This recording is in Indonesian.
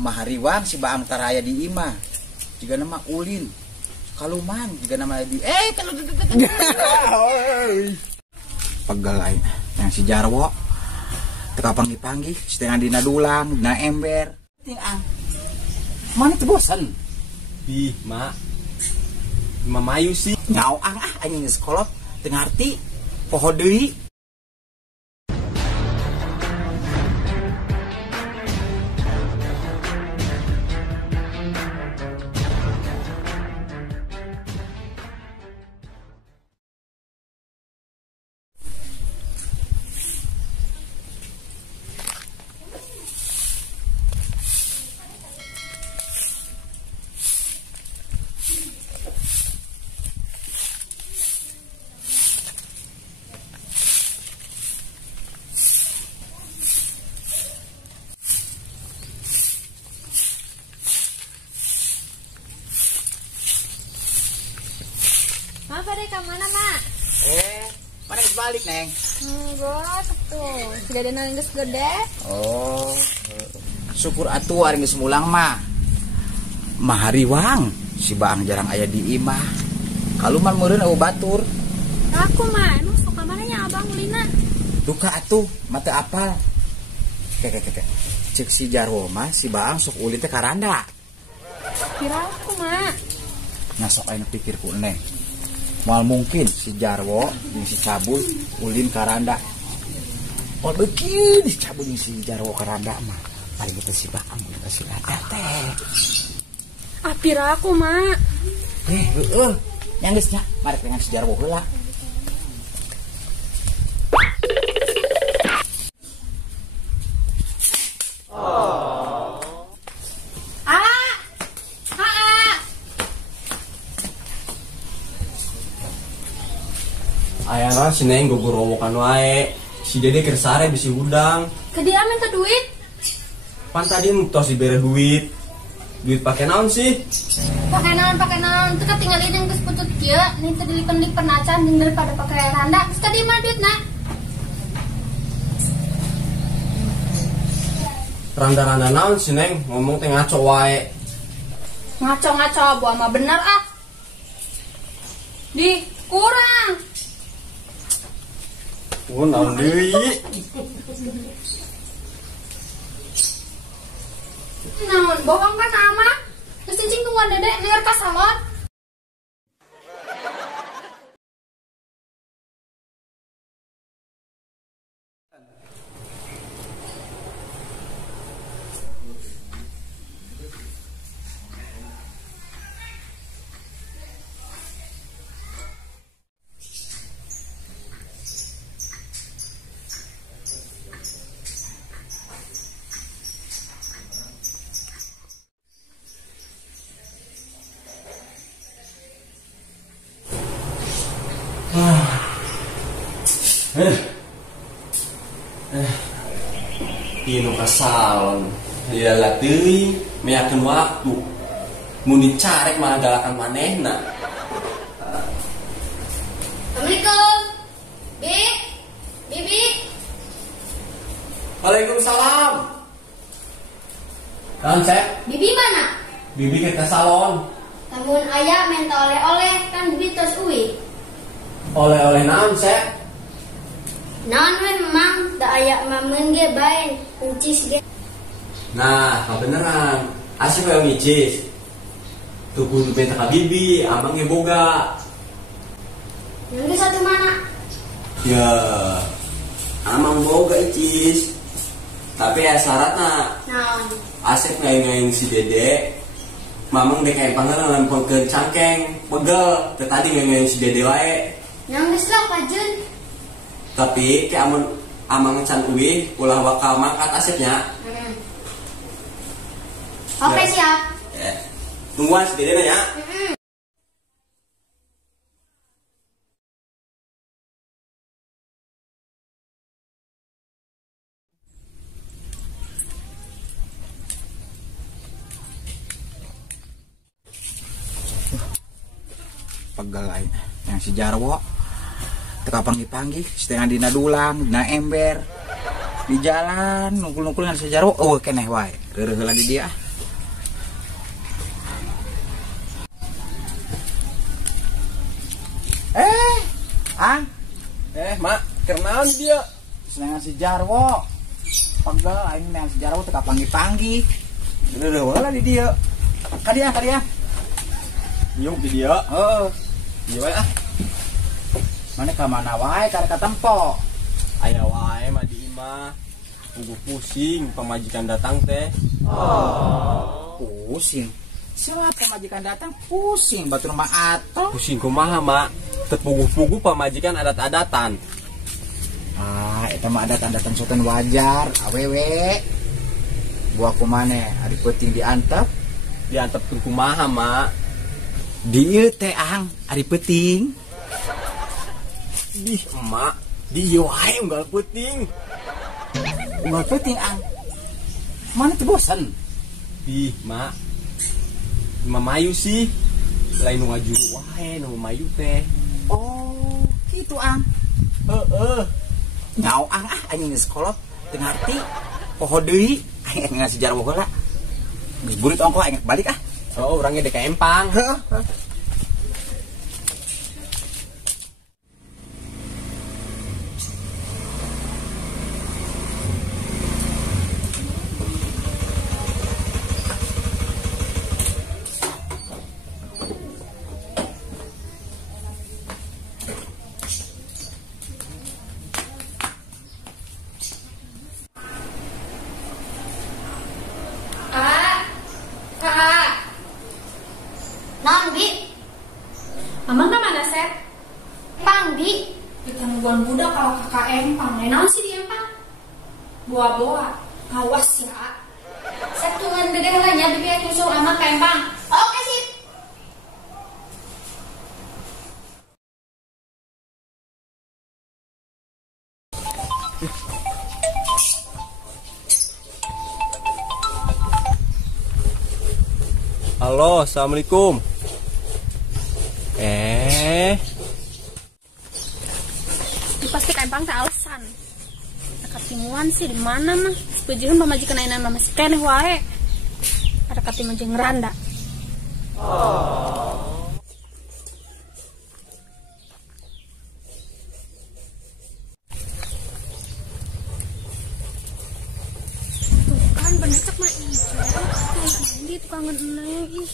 mahariwang si baang taraya di ima juga nama ulin kaluman juga nama di kalau pegalai yang si Jarwo teka panggih-panggih setengah dina dulang dina ember ting-ang mana tuh bosan ih mak mamayu sih ngauang anjing sekolot teu ngarti poho deui. Mak, pada ke mana, Mak? Pada balik, Neng. Bos, tuh. Sudah ada nangis gede. Oh, syukur atuh ari geus mulang mah. Mahariwang si baang jarang aya di imah. Kaluman meureun eueuh batur. Aku mah, emang suka mananya Abang Lina? Duka atuh, mata apal. Kek. Cek si Jarwo mah si baang sok ulin teh karanda. Kira aku, Mak. Nah sok ayeuna pikirku, Neng. Mal mungkin si Jarwo jeung si Cabul ulin karanda. Oh begini si Cabul jeung si Jarwo karanda mah. Paling kita si baang ulin ka si randa teh. Apira aku, Mak. Yang geus nya, mari dengan si Jarwo heula. ayana si Neng gogorowokan wae si Dede keur sare bisi udang Ke dia minta duit. pan tadi tos dibere duit pakai naon sih Pakai naon. Teu katingali jeung geus putut kieu, nih teu dilipen-lipen acan jeung daripada pakai randa. Geus ka di mana duitna? randa-randa naon si Neng ngomong teh ngaco wae Ngaco-ngaco buah mah bener ah. Di kurang. naon deui Namun bohong kan ama? Terus cicing tungguan dedek liar ka salon. Inu ka salon dilalat deui meyakeun waktu mun dicarek malah galakan manehna. Assalamualaikum. Bibi. Waalaikumsalam. Naon cek? Bibi mana? Bibi kita salon. Namun ayah minta oleh-oleh kan bibi tos uwi. Oleh-oleh naon cek? Naon we memang da aya mameun ge bae uncis ge. Nah, kebeneran. Asik we micis. Tuh kudu minta ka bibi, abang ge boga. Yang ge satu mana? Ya, amang boga icis. Tapi ya syaratna Naon? asik ngaing-ngaing si Dede. Mamang dek kayak pangeran pengkeun cangkeng, pegel. Teu tadi ngaing-ngaing si Dede wae. Yang geus lah pajeun. Tapi kayak amang can uwi ulah bakal mangkat asipnya. Oke, Ya. siap. Tungguan si Dede ya. Pegal yang si Jarwo teka panggih-panggih setengah dina dulang dina ember di jalan nukul-nukul dengan si Jarwo keneh wae reureul heula di dia Ang, Mak, kenaon dia? senangan si Jarwo. Pegel, ini nengan si Jarwo teka panggi-panggi. Udah wala di dia. Kadiah. Yung di dia. Iya wae ah. Mana ke mana wae karek katempo. Aya wae mah di imah. Ugu pusing pamajikan datang teh. Pusing. Siapa majikan datang pusing batu rumah atau? Pusing kumaha, Mak? Terpugu-pugu pamajikan adat-adatan. Itu mah adat-adatan sultan wajar, awewe. Buah kumane, ari peuting diantep. Diantep kumaha, Mak? Dieu teh ang, ari peuting. Ih, Emak, di ieu wae unggal peuting. Unggal peuting ang. Mana tuh bosan? Ih, Mak. Mamayu sih. Lain nu ngajuru wae nu mamayu teh. Oh, gitu ang. Nyau ang anjing sekolah teu ngarti. Poho deui aing ngasih jarwo heula. Geus burit ongko aing balik ah. Oh, orangnya dek empang. Kak. Non, Bi. Mamang kemana, Seth? Pang, Bi. Ditangguan budak kalau kakak empang. Naon sih di empang? Boa-boa. Awas ya. Setungan dedeh lahnya Bibi yang nyusul anak ke empang. Oke, sip. Halo, assalamualaikum. Itu pasti ke empang teh alasan. Katimuan sih di mana mah? Sepujuhun pamajikan ainan mah masih keneh wae. Ada katimun jeung ngeranda. Tuh kan bener cek mah ih. Ini tukang ngeneng ih.